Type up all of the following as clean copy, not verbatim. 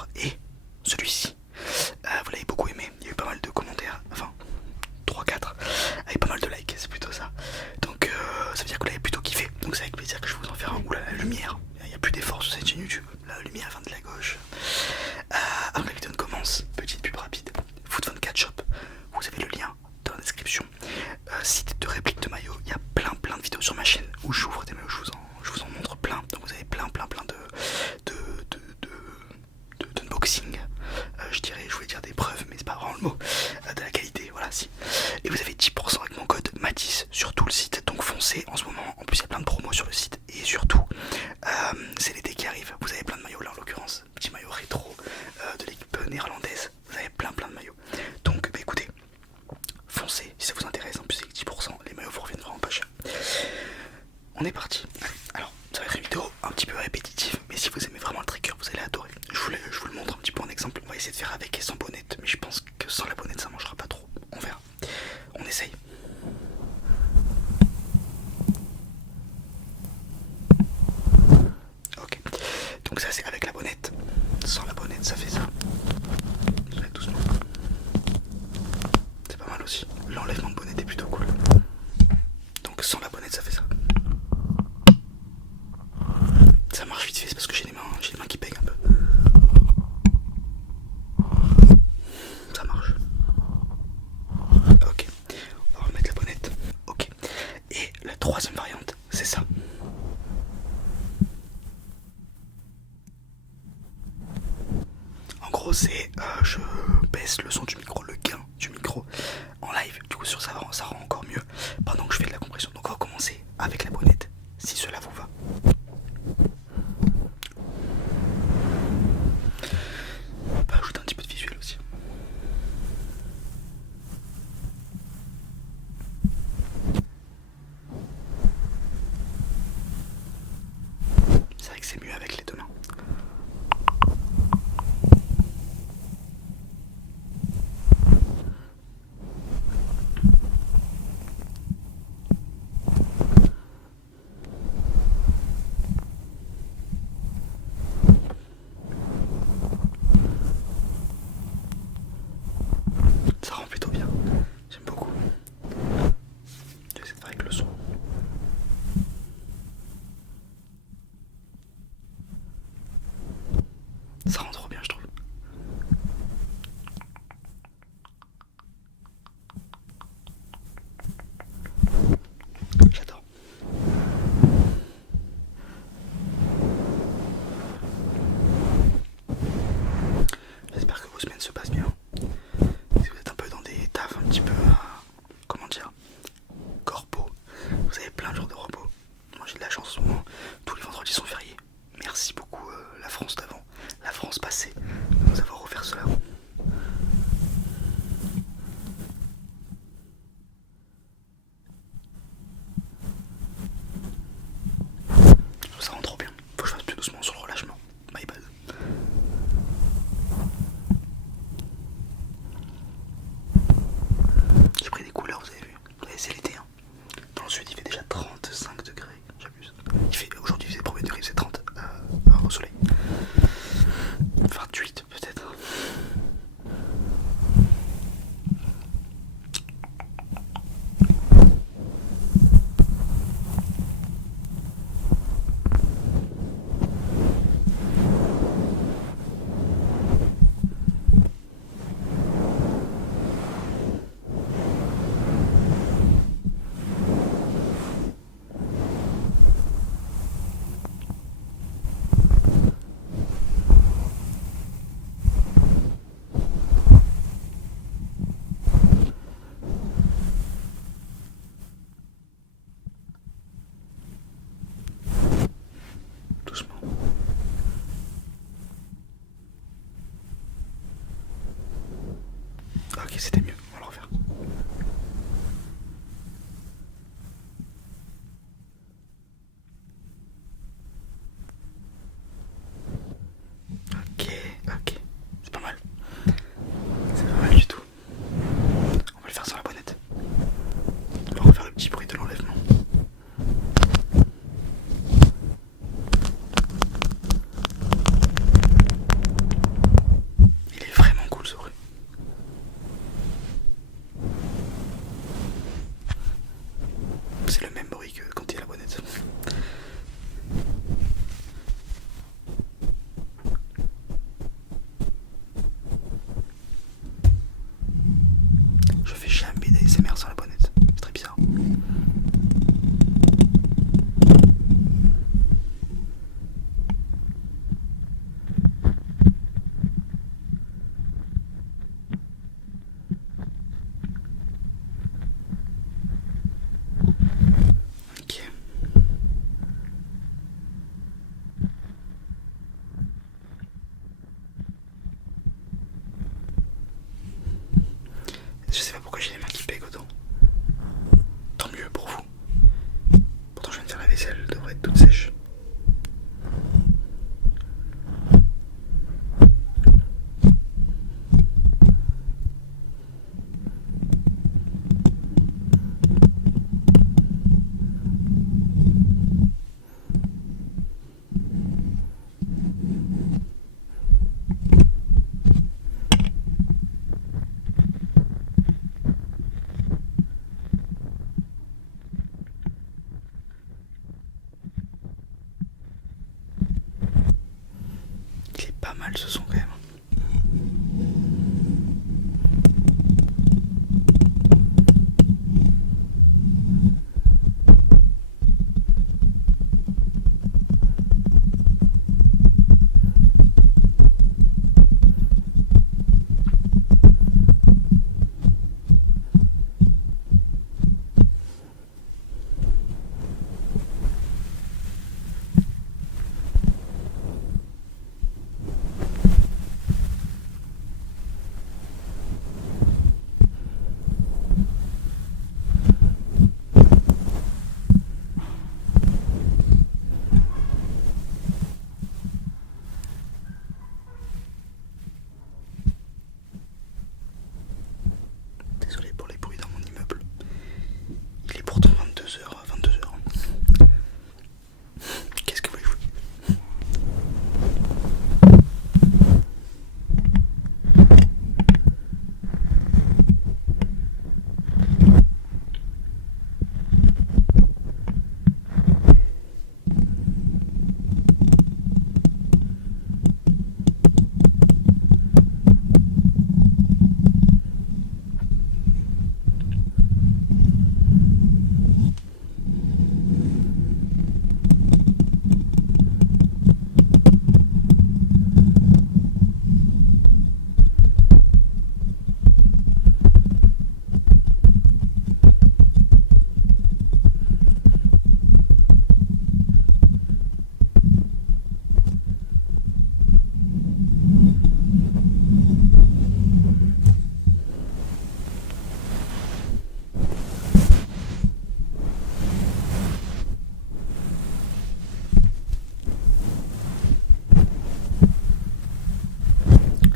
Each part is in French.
commentaires et celui-ci. Vous l'avez beaucoup aimé, il y a eu pas mal de commentaires, enfin 3-4, avec pas mal de likes, c'est plutôt ça. Donc ça veut dire que vous l'avez plutôt kiffé, donc c'est avec plaisir que je vais vous en faire un. Oula, la lumière, il n'y a plus d'efforts sur cette chaîne YouTube, la lumière vient de la gauche. Avant que la vidéo ne commence, petite pub rapide, Foot24 Shop, vous avez le lien dans la description. Site de réplique de maillots, il y a plein de vidéos sur ma chaîne où j'ouvre des maillots, je vous en montre plein, donc vous avez plein d'unboxing, je voulais dire des preuves mais c'est pas vraiment le mot, de la qualité, voilà si. Et vous avez 10% avec mon code Matisse sur tout le site, donc foncez en ce moment, en plus il y a plein de promos sur le site, et surtout c'est l'été qui arrive, vous avez plein de maillots là en l'occurrence, petit maillot rétro de l'équipe néerlandaise, vous avez plein de maillots, donc bah, écoutez, foncez si ça vous intéresse, en plus avec 10%, les maillots vous reviennent vraiment pas cher. On est parti. Alors, ça va être une vidéo un petit peu répétitive, mais si vous aimez vraiment le trigger, vous allez adorer. Je vous le montre un petit peu en exemple. On va essayer de faire avec et sans bonnette, mais je pense que sans la bonnette, ça mangera pas trop. On verra. On essaye. Ok. Donc ça c'est avec la bonnette. Sans la bonnette, ça fait ça. Je vais doucement. C'est pas mal aussi. L'enlèvement de bonnette est plutôt cool. Donc sans la bonnette, ça fait ça. Ça marche vite fait, c'est parce que j'ai les mains qui pèguent un peu. Ça marche. Ok, on va remettre la bonnette. Ok. Et la troisième variante, c'est ça. En gros, c'est je baisse le son du micro, le gain du micro en live. Du coup, ça rend encore mieux pendant que je fais de la compression. Donc, on va commencer avec la bonnette, si cela vous va. On va ajouter un petit peu de visuel aussi. C'est vrai que c'est mieux avec les deux mains. Ça rend plutôt bien. J'aime beaucoup. Je vais essayer de faire avec le son. Ça rend trop bien, je trouve. J'adore. J'espère que vos semaines se passent bien. Si vous êtes un peu dans des tafs un petit peu, comment dire, corpo, vous avez plein de jours de repos. Moi j'ai de la chance en ce moment, tous les vendredis sont fériés. Merci beaucoup la France d'avant, la France passée, de nous avoir offert cela. Ça rend trop bien, faut que je fasse plus doucement sur le relâchement. My bad. J'ai pris des couleurs, vous avez vu. C'est l'été. Hein. Dans le sud, il fait déjà 35 degrés. J'abuse. Aujourd'hui, il fait premier degré, c'est 30 au soleil. 28 peut-être. Doucement. Ok, c'était mieux, on va le refaire. Ok, c'est pas mal. C'est pas mal du tout. On va le faire sans la bonnette. On va refaire le petit bruit de l'enlèvement.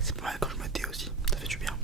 C'est pas mal quand je me tais aussi, ça fait du bien.